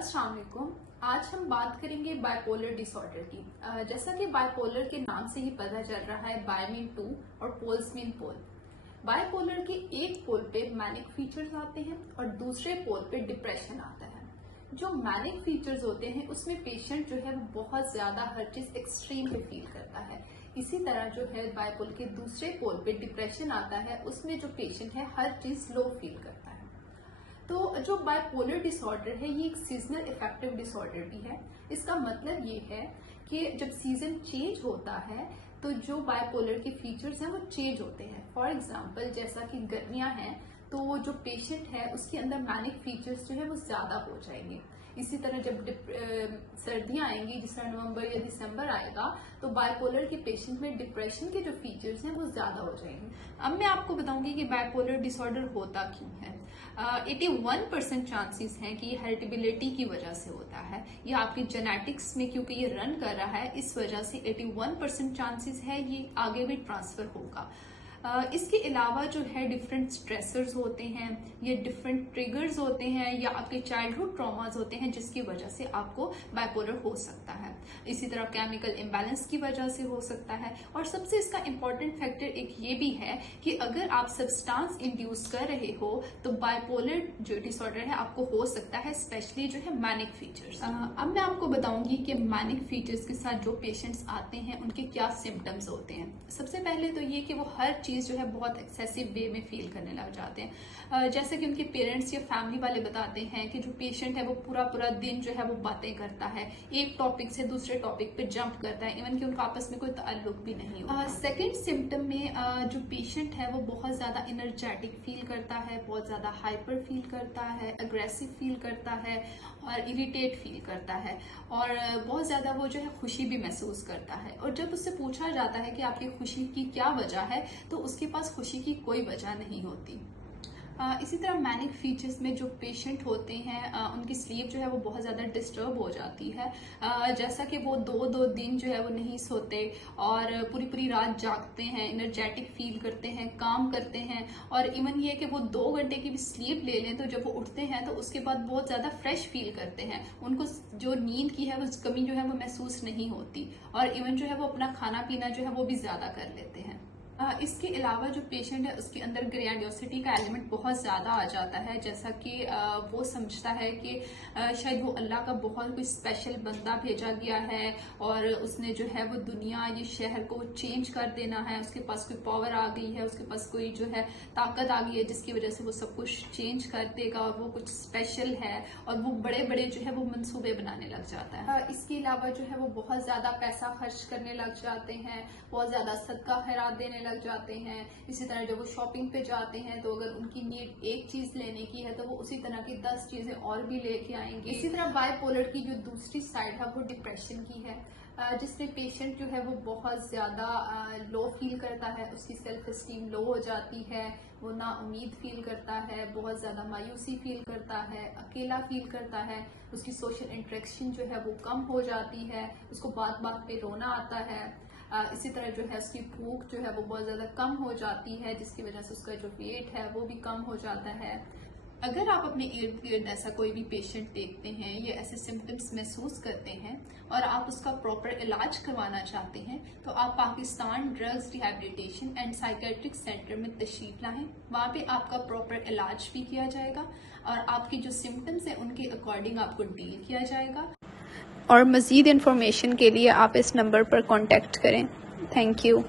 अस्सलाम वालेकुम। आज हम बात करेंगे बाइपोलर डिसऑर्डर की। जैसा कि बाइपोलर के नाम से ही पता चल रहा है, बाय मीन टू और पोल्स मीन पोल। बाइपोलर के एक पोल पे मैनिक फीचर्स आते हैं और दूसरे पोल पे डिप्रेशन आता है। जो मैनिक फीचर्स होते हैं उसमें पेशेंट जो है वो बहुत ज्यादा हर चीज एक्सट्रीम पे फील करता है। इसी तरह जो है बाइपोल के दूसरे पोल पे डिप्रेशन आता है, उसमें जो पेशेंट है हर चीज लो फील करता है। तो जो बाइपोलर डिसऑर्डर है ये एक सीजनल इफेक्टिव डिसऑर्डर भी है। इसका मतलब ये है कि जब सीजन चेंज होता है तो जो बाइपोलर के फीचर्स हैं वो चेंज होते हैं। फॉर एग्जांपल जैसा कि गर्मियां हैं तो वो जो पेशेंट है उसके अंदर मैनिक फीचर्स जो है वो ज्यादा हो जाएंगे। इसी तरह जब सर्दियां आएंगी, जिस तरह नवंबर या दिसंबर आएगा, तो बाइपोलर के पेशेंट में डिप्रेशन के जो फीचर्स हैं वो ज्यादा हो जाएंगे। अब मैं आपको बताऊंगी कि बाइपोलर डिसऑर्डर होता क्यों है। 81% चांसेस हैं कि ये हेरिडिबिलिटी की वजह से होता है, या आपकी जेनेटिक्स में क्योंकि ये रन कर रहा है इस वजह से 81% चांसेस है ये आगे भी ट्रांसफर होगा। इसके अलावा जो है डिफरेंट स्ट्रेसर्स होते हैं या डिफरेंट ट्रिगर्स होते हैं या आपके चाइल्डहुड ट्रॉमास होते हैं जिसकी वजह से आपको बाइपोलर हो सकता है। इसी तरह केमिकल इम्बैलेंस की वजह से हो सकता है। और सबसे इसका इम्पोर्टेंट फैक्टर एक ये भी है कि अगर आप सब्सटेंस इंड्यूस कर रहे हो तो बाइपोलर जो डिसऑर्डर है आपको हो सकता है, स्पेशली जो है मैनिक फीचर्स। अब मैं आपको बताऊंगी कि मैनिक फीचर्स के साथ जो पेशेंट्स आते हैं उनके क्या सिम्टम्स होते हैं। सबसे पहले तो ये कि वो हर चीज जो है बहुत एक्सेसिव वे में फील करने लग जाते हैं। जैसे कि उनके पेरेंट्स या फैमिली वाले बताते हैं कि जो पेशेंट है वो पूरा दिन जो है वो बातें करता है, एक टॉपिक से दूसरे टॉपिक पे जंप करता है, इवन कि उनका आपस में कोई ताल्लुक भी नहीं होता। सेकेंड सिम्टम में जो पेशेंट है वो बहुत ज्यादा एनर्जेटिक फील करता है, बहुत ज्यादा हाइपर फील करता है, अग्रेसिव फील करता है और इरिटेट फील करता है, और बहुत ज्यादा वो जो है खुशी भी महसूस करता है। और जब उससे पूछा जाता है कि आपकी खुशी की क्या वजह है तो उसके पास खुशी की कोई वजह नहीं होती। इसी तरह मैनिक फीचर्स में जो पेशेंट होते हैं उनकी स्लीप जो है वो बहुत ज़्यादा डिस्टर्ब हो जाती है। जैसा कि वो दो दिन जो है वो नहीं सोते और पूरी रात जागते हैं, एनर्जेटिक फील करते हैं, काम करते हैं, और इवन ये कि वो 2 घंटे की भी स्लीप ले लें तो जब वो उठते हैं तो उसके बाद बहुत ज़्यादा फ्रेश फील करते हैं। उनको जो नींद की है वो कमी जो है वो महसूस नहीं होती, और इवन जो है वो अपना खाना पीना जो है वो भी ज़्यादा कर लेते हैं। इसके अलावा जो पेशेंट है उसके अंदर ग्रैंडियोसिटी का एलिमेंट बहुत ज़्यादा आ जाता है, जैसा कि वो समझता है कि शायद वो अल्लाह का बहुत कोई स्पेशल बंदा भेजा गया है और उसने जो है वो दुनिया, ये शहर को चेंज कर देना है, उसके पास कोई पावर आ गई है, उसके पास कोई जो है ताकत आ गई है जिसकी वजह से वो सब कुछ चेंज कर देगा और वो कुछ स्पेशल है, और वो बड़े जो है वो मंसूबे बनाने लग जाता है। इसके अलावा जो है वो बहुत ज़्यादा पैसा खर्च करने लग जाते हैं, बहुत ज़्यादा सदका खैरात देने लग जाते हैं। इसी तरह जब वो शॉपिंग पे जाते हैं तो अगर उनकी नीड एक चीज लेने की है तो वो उसी तरह की 10 चीजें और भी लेके आएंगे। इसी तरह बाइपोलर की जो दूसरी साइड है वो डिप्रेशन की है, जिसमें पेशेंट जो है वो बहुत ज्यादा लो फील करता है, उसकी सेल्फ एस्टीम लो हो जाती है, वो ना उम्मीद फील करता है, बहुत ज्यादा मायूसी फील करता है, अकेला फील करता है, उसकी सोशल इंटरेक्शन जो है वो कम हो जाती है, उसको बात पे रोना आता है। इसी तरह जो है उसकी भूख जो है वो बहुत ज्यादा कम हो जाती है, जिसकी वजह से उसका जो वेट है वो भी कम हो जाता है। अगर आप अपने इर्द गिर्द ऐसा कोई भी पेशेंट देखते हैं या ऐसे सिम्टम्स महसूस करते हैं और आप उसका प्रॉपर इलाज करवाना चाहते हैं तो आप Pakistan drugs rehabilitation and psychiatric centre में तशरीफ लाएं। वहाँ पे आपका प्रॉपर इलाज भी किया जाएगा और आपकी जो सिम्टम्स हैं उनके अकॉर्डिंग आपको डील किया जाएगा। और मज़ीद इन्फॉर्मेशन के लिए आप इस नंबर पर कॉन्टेक्ट करें। Thank you.